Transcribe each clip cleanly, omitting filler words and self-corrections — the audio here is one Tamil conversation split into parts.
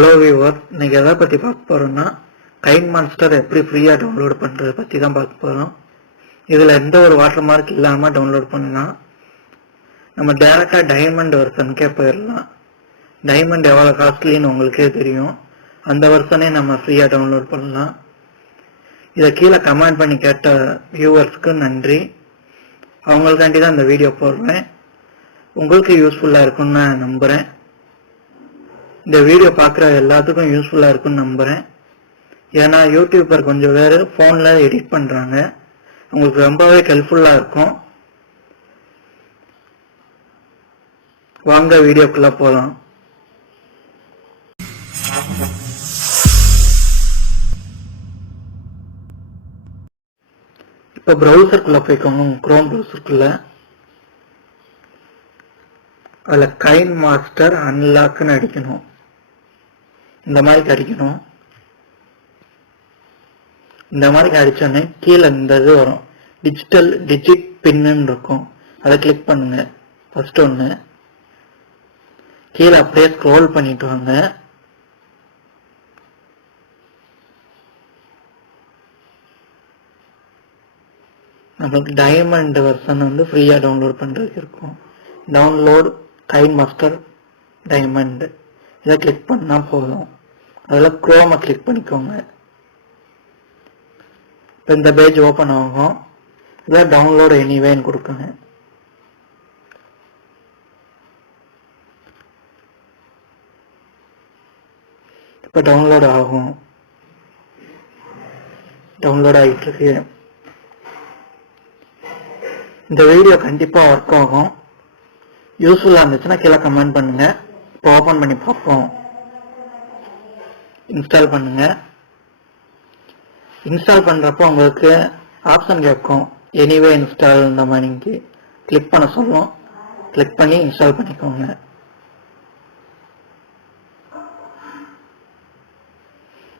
ஹலோ வியூவர், இன்னைக்கு எதை பற்றி பார்க்க போகிறோம்னா KineMaster எப்படி ஃப்ரீயாக டவுன்லோட் பண்ணுறது பற்றி தான் பார்க்க போகிறோம். இதில் எந்த ஒரு வாட்டர் மார்க் இல்லாமல் டவுன்லோட் பண்ணலாம். நம்ம டேரெக்டாக டைமண்ட் வெர்ஷனுக்கே போயிடலாம். டைமண்ட் எவ்வளோ காஸ்ட்லின்னு உங்களுக்கே தெரியும். அந்த வெர்ஷனே நம்ம ஃப்ரீயாக டவுன்லோட் பண்ணலாம். இதை கீழே கமெண்ட் பண்ணி கேட்ட வியூவர்ஸ்க்கு நன்றி. அவங்களுக்காண்டி தான் இந்த வீடியோ போடுறேன். உங்களுக்கு யூஸ்ஃபுல்லாக இருக்குன்னு நான் நம்புகிறேன். இந்த வீடியோ பார்க்குற எல்லாத்துக்கும் யூஸ்ஃபுல்லாக இருக்குன்னு நம்புகிறேன். ஏன்னா யூடியூபர் கொஞ்சம் பேர் ஃபோனில் எடிட் பண்ணுறாங்க. உங்களுக்கு ரொம்பவே ஹெல்ப்ஃபுல்லாக இருக்கும். வாங்க வீடியோக்குள்ளே போகலாம். இப்போ ப்ரௌசருக்குள்ளே போய்க்கோங்க. குரோம் ப்ரௌசருக்குள்ளே அதில் KineMaster அன்லாக்னு அடிக்கணும். இந்த மாதிரி அடிக்கணும். இந்த மாதிரி அடிச்சோடனே கீழே இந்த இது வரும், டிஜிட் பின்னு இருக்கும். அதை கிளிக் பண்ணுங்க. ஃபர்ஸ்ட் ஒன்று கீழே அப்படியே ஸ்க்ரோல் பண்ணிட்டு வாங்க. நம்மளுக்கு டைமண்ட் வெர்ஷன் வந்து ஃப்ரீயா டவுன்லோட் பண்றதுக்கு இருக்கும். டவுன்லோட் KineMaster டைமண்ட் இதை கிளிக் பண்ணா போதும். அதில் குரோமை கிளிக் பண்ணிக்கோங்க. இப்போ இந்த பேஜ் ஓப்பன் ஆகும். இதை டவுன்லோட் எனிவேன்னு கொடுக்குங்க. இப்போ டவுன்லோட் ஆகும். டவுன்லோட் ஆகிட்டு இருக்கு. இந்த வீடியோ கண்டிப்பாக ஒர்க் ஆகும். யூஸ்ஃபுல்லாக இருந்துச்சுன்னா கீழே கமெண்ட் பண்ணுங்க. இப்போ ஓப்பன் பண்ணி பார்ப்போம். இன்ஸ்டால் பண்ணுங்க. இன்ஸ்டால் பண்ணுறப்போ உங்களுக்கு ஆப்ஷன் கேட்கும், எனிவே இன்ஸ்டால். இந்த மாதிரி நீங்கள் கிளிக் பண்ண சொல்லும். கிளிக் பண்ணி இன்ஸ்டால் பண்ணிக்கோங்க.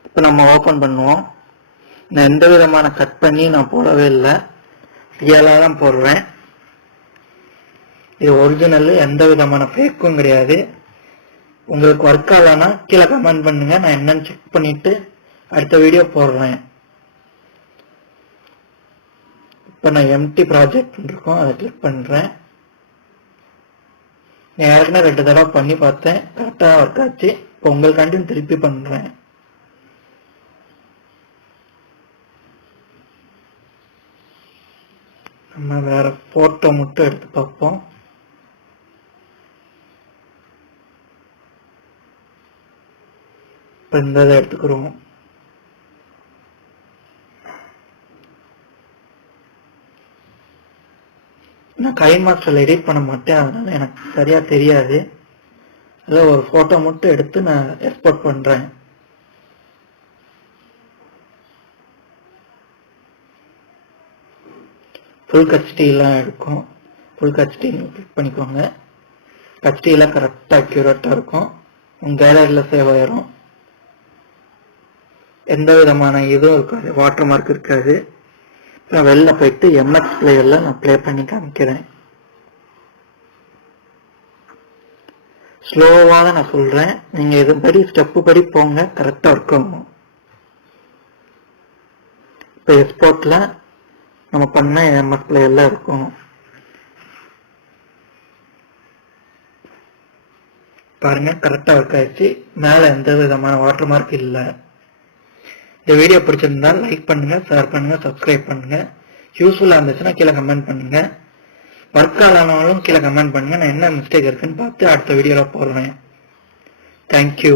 இப்போ நம்ம ஓப்பன் பண்ணுவோம். நான் எந்த விதமான கட் பண்ணி நான் போடவே இல்லை, ரியலாக தான் போடுறேன். இது ஒரிஜினல், எந்த விதமான ஃபேக்கும் கிடையாது. உங்களுக்கு ஒர்க் ஆகலன்னா கீழே கமெண்ட் பண்ணுங்க. நான் என்னன்னு செக் பண்ணிட்டு அடுத்த வீடியோ போடுறேன். இப்போ நான் எம்டி ப்ராஜெக்ட் இருக்கும், அதை கிளிக் பண்றேன். நான் ஏற்கனவே 2 தடவை பண்ணி பார்த்தேன், கரெக்டாக ஒர்க் ஆச்சு. இப்போ உங்களுக்காண்டி திருப்பி பண்றேன். நம்ம வேற போட்டோ மட்டும் எடுத்து பார்ப்போம். இப்போ இந்த இதை எடுத்துக்கிறோம். நான் KineMaster எடிட் பண்ண மாட்டேன், அதனால எனக்கு சரியா தெரியாது. அதில் ஒரு போட்டோ மட்டும் எடுத்து நான் எக்ஸ்போர்ட் பண்றேன். ஃபுல் ஹெச்டிலாம் இருக்கும். ஃபுல் ஹெச்டி கிளிக் பண்ணிக்கோங்க. ஹெச்டிலாம் கரெக்டாக அக்யூரேட்டாக இருக்கும். உங்கள் கேலரியில் சேவ் ஆயிரும். எந்த விதமான இதுவும் இருக்காது, வாட்டர் மார்க் இருக்காது. நான் வெளில போயிட்டு MX பிளேயர்ல நான் ப்ளே பண்ணி காமிக்கிறேன். ஸ்லோவா தான் நான் சொல்றேன், நீங்க இது படி ஸ்டெப்பு படி போங்க, கரெக்டா இருக்கும். இப்போ எக்ஸ்போர்ட்ல நம்ம பண்ண MX பிளேயர்ல இருக்கும். பாருங்க, கரெக்டா ஒர்க் ஆயிடுச்சு. மேல எந்த விதமான வாட்டர் மார்க் இல்லை. இந்த வீடியோ பிடிச்சிருந்தா லைக் பண்ணுங்க, ஷேர் பண்ணுங்க, சப்ஸ்கிரைப் பண்ணுங்க. யூஸ்ஃபுல்லா இருந்துச்சுன்னா கீழே கமெண்ட் பண்ணுங்க. ஒர்க் ஆனாலும் கீழே கமெண்ட் பண்ணுங்க. நான் என்ன மிஸ்டேக் இருக்குன்னு பார்த்து அடுத்த வீடியோல போடுறேன். தேங்க்யூ.